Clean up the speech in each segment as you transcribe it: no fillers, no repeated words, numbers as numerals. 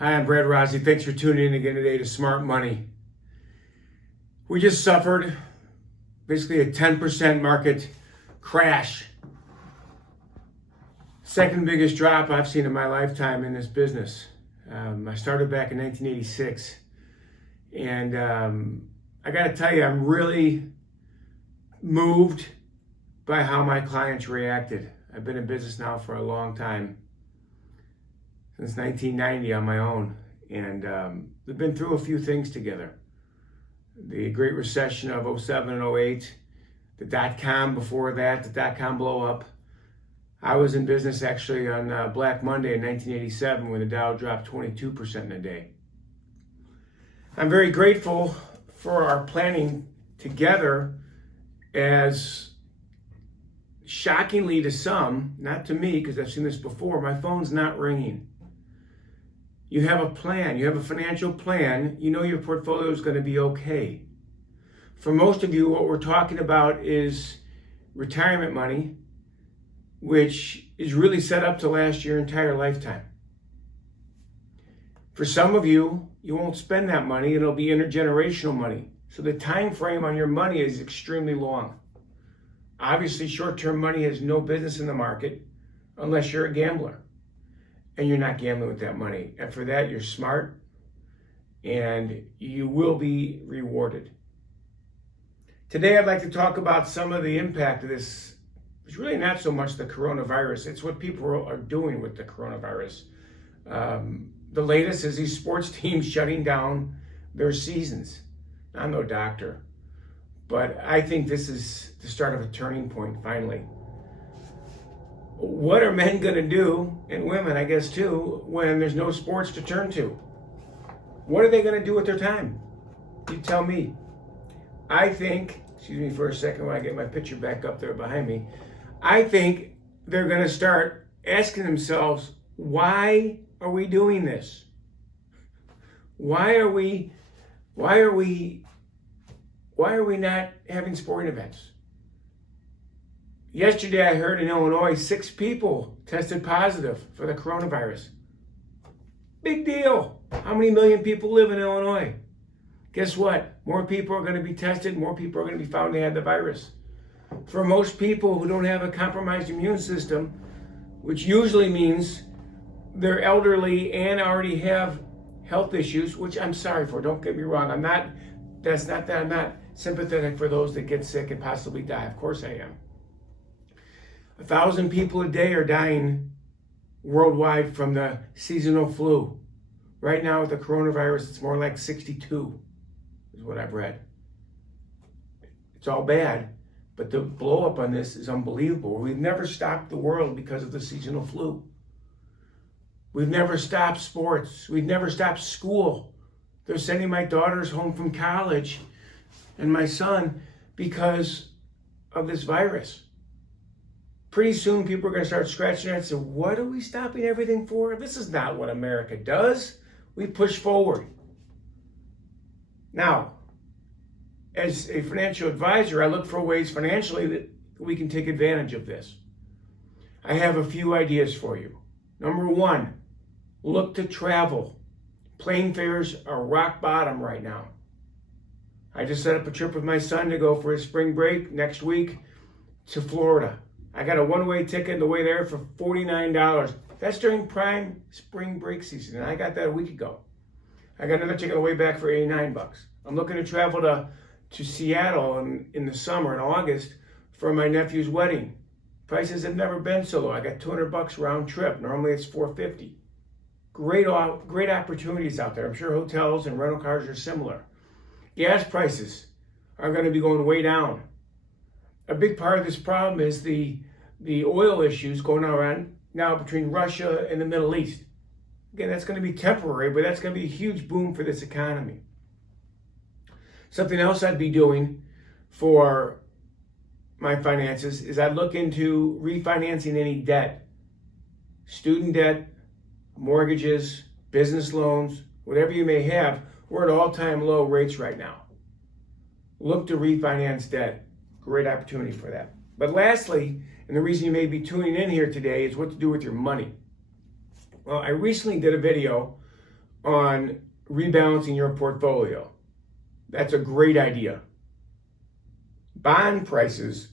Hi, I'm Rosley. Thanks for tuning in again today to Smart Money. We just suffered basically a 10% market crash. Second biggest drop I've seen in my lifetime in this business. I started back in 1986. And I got to tell you, I'm really moved by how my clients reacted. I've been in business now for a long time. Since 1990 on my own, and we've been through a few things together. The Great Recession of 07 and 08, the dot-com before that, the dot-com blow-up. I was in business actually on Black Monday in 1987 when the Dow dropped 22% in a day. I'm very grateful for our planning together, as shockingly to some, not to me because I've seen this before, my phone's not ringing. You have a plan, you have a financial plan, you know your portfolio is going to be okay. For most of you, what we're talking about is retirement money, which is really set up to last your entire lifetime. For some of you, you won't spend that money, it'll be intergenerational money. So the time frame on your money is extremely long. Obviously, short-term money has no business in the market unless you're a gambler. And you're not gambling with that money. And for that, you're smart and you will be rewarded. Today, I'd like to talk about some of the impact of this. It's really not so much the coronavirus. It's what people are doing with the coronavirus. The latest is these sports teams shutting down their seasons. I'm no doctor, but I think this is the start of a turning point, finally. What are men going to do, and women, I guess, too, when there's no sports to turn to? What are they going to do with their time? You tell me. I think, excuse me for a second while I get my picture back up there behind me. I think they're going to start asking themselves, why are we doing this? Why are we not having sporting events? Yesterday, I heard in Illinois, 6 people tested positive for the coronavirus. Big deal. How many million people live in Illinois? Guess what? More people are going to be tested. More people are going to be found to have the virus. For most people who don't have a compromised immune system, which usually means they're elderly and already have health issues, which I'm sorry for. Don't get me wrong. That's not that I'm not sympathetic for those that get sick and possibly die. Of course I am. 1,000 people a day are dying worldwide from the seasonal flu. Right now with the coronavirus, it's more like 62, is what I've read. It's all bad, but the blow up on this is unbelievable. We've never stopped the world because of the seasonal flu. We've never stopped sports. We've never stopped school. They're sending my daughters home from college and my son because of this virus. Pretty soon people are going to start scratching their heads and say, what are we stopping everything for? This is not what America does. We push forward. Now, as a financial advisor, I look for ways financially that we can take advantage of this. I have a few ideas for you. Number 1, look to travel. Plane fares are rock bottom right now. I just set up a trip with my son to go for his spring break next week to Florida. I got a one-way ticket on the way there for $49. That's during prime spring break season, and I got that a week ago. I got another ticket on the way back for $89. I'm looking to travel to Seattle in the summer, in August, for my nephew's wedding. Prices have never been so low. I got $200 round trip. Normally it's $450. Great opportunities out there. I'm sure hotels and rental cars are similar. Gas prices are going to be going way down. A big part of this problem is the oil issues going on now between Russia and the Middle East. Again, that's going to be temporary, but that's going to be a huge boom for this economy. Something else I'd be doing for my finances is I'd look into refinancing any debt. Student debt, mortgages, business loans, whatever you may have, we're at all-time low rates right now. Look to refinance debt. Great opportunity for that. But lastly, and the reason you may be tuning in here today, is what to do with your money. Well, I recently did a video on rebalancing your portfolio. That's a great idea. Bond prices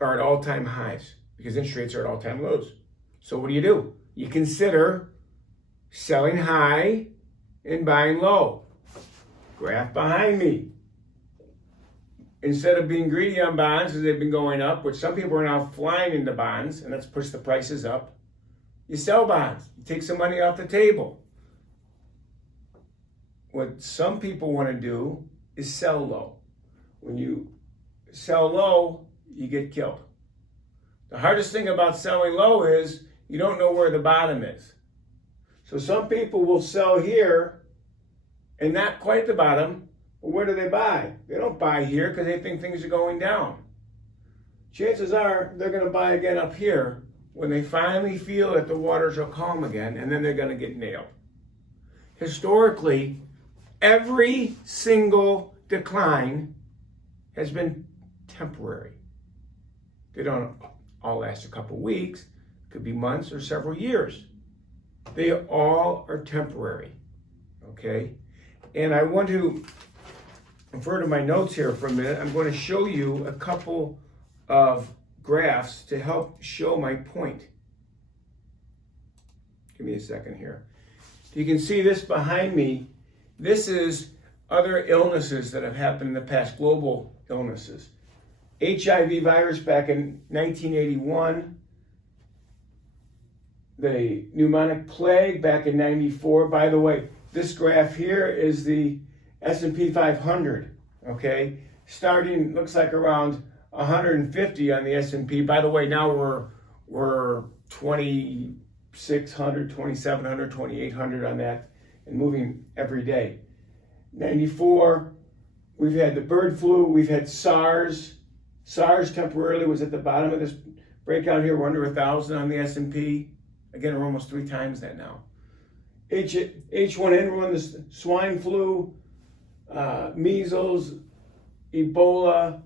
are at all-time highs because interest rates are at all-time lows. So what do? You consider selling high and buying low. Graph behind me. Instead of being greedy on bonds as they've been going up, which some people are now flying into bonds, and that's pushed the prices up, you sell bonds. You take some money off the table. What some people want to do is sell low. When you sell low, you get killed. The hardest thing about selling low is you don't know where the bottom is. So some people will sell here and not quite the bottom, but where do they buy? They don't buy here because they think things are going down. Chances are they're going to buy again up here when they finally feel that the waters are calm again, and then they're going to get nailed. Historically, every single decline has been temporary. They don't all last a couple weeks, could be months or several years. They all are temporary, okay? And I want to refer to my notes here for a minute. I'm going to show you a couple of graphs to help show my point. Give me a second here. You can see this behind me. This is other illnesses that have happened in the past, global illnesses. HIV virus back in 1981. The pneumonic plague back in 94. By the way, this graph here is the S&P 500, okay? Starting, looks like around 150 on the S&P. By the way, now we're 2,600, 2,700, 2,800 on that, and moving every day. 94, we've had the bird flu, we've had SARS. SARS temporarily was at the bottom of this breakout here. We're under 1,000 on the S&P. Again, we're almost 3 times that now. H1N1, the swine flu, measles, Ebola,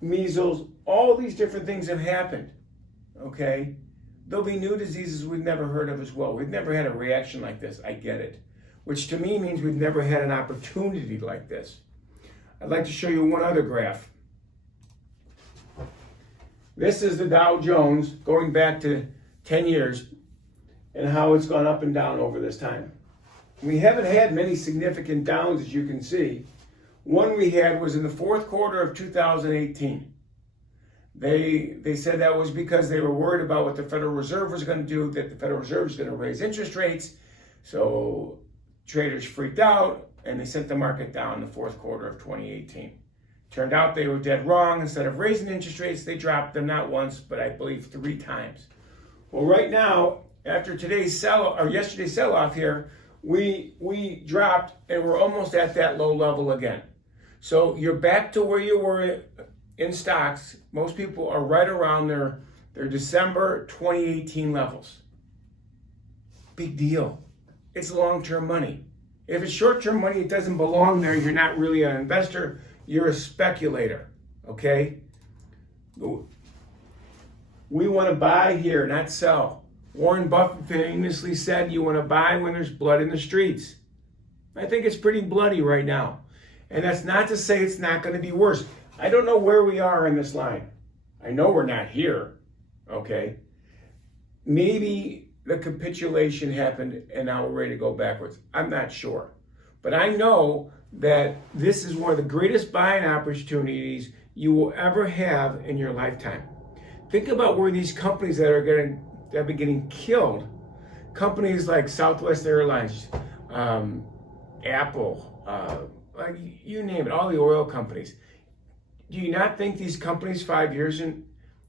measles, all these different things have happened, okay? There'll be new diseases we've never heard of as well. We've never had a reaction like this, I get it. Which to me means we've never had an opportunity like this. I'd like to show you one other graph. This is the Dow Jones going back to 10 years and how it's gone up and down over this time. We haven't had many significant downs, as you can see. One we had was in the fourth quarter of 2018. They said that was because they were worried about what the Federal Reserve was going to do, that the Federal Reserve was going to raise interest rates. So traders freaked out and they sent the market down in the fourth quarter of 2018. Turned out they were dead wrong. Instead of raising interest rates, they dropped them not once, but I believe 3 times. Well, right now, after yesterday's sell-off here, we dropped and we're almost at that low level again. So you're back to where you were in stocks. Most people are right around their December 2018 levels. Big deal. It's long-term money. If it's short-term money, it doesn't belong there. You're not really an investor. You're a speculator, okay? We want to buy here, not sell. Warren Buffett famously said you want to buy when there's blood in the streets. I think it's pretty bloody right now. And that's not to say it's not going to be worse. I don't know where we are in this line. I know we're not here, okay? Maybe the capitulation happened and now we're ready to go backwards. I'm not sure. But I know that this is one of the greatest buying opportunities you will ever have in your lifetime. Think about where these companies that have been getting killed, companies like Southwest Airlines, Apple, like you name it, all the oil companies. Do you not think these companies 5 years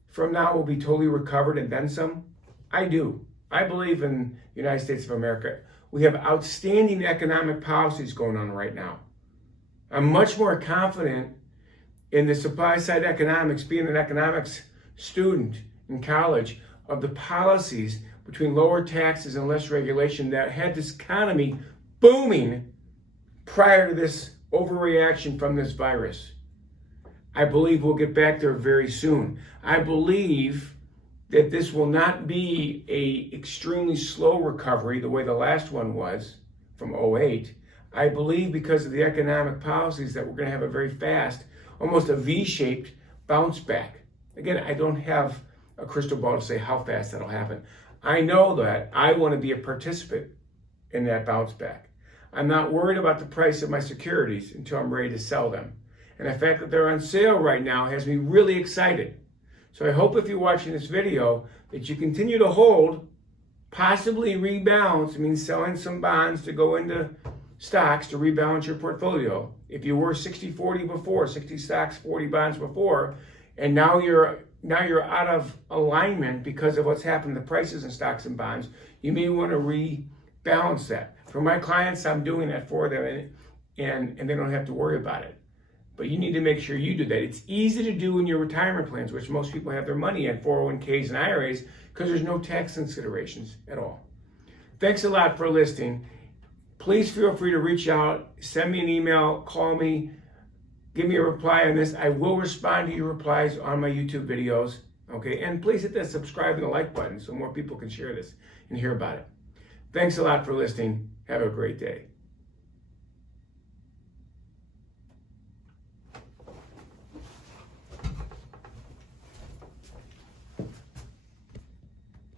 from now will be totally recovered and then some? I do. I believe in the United States of America. We have outstanding economic policies going on right now. I'm much more confident in the supply side economics, being an economics student in college, of the policies between lower taxes and less regulation that had this economy booming prior to this overreaction from this virus. I believe we'll get back there very soon. I believe that this will not be a extremely slow recovery the way the last one was, from '08. I believe because of the economic policies that we're going to have a very fast, almost a V-shaped bounce back. Again, I don't have a crystal ball to say how fast that'll happen. I know that I want to be a participant in that bounce back. I'm not worried about the price of my securities until I'm ready to sell them. And the fact that they're on sale right now has me really excited. So I hope if you're watching this video that you continue to hold, possibly rebalance. I mean, selling some bonds to go into stocks to rebalance your portfolio. If you were 60-40 before, 60 stocks, 40 bonds before, and now you're out of alignment because of what's happened to prices in stocks and bonds, you may want to rebalance that. For my clients, I'm doing that for them, and they don't have to worry about it. But you need to make sure you do that. It's easy to do in your retirement plans, which most people have their money in 401ks and IRAs, because there's no tax considerations at all. Thanks a lot for listening. Please feel free to reach out, send me an email, call me, give me a reply on this. I will respond to your replies on my YouTube videos, okay? And please hit that subscribe and the like button so more people can share this and hear about it. Thanks a lot for listening. Have a great day.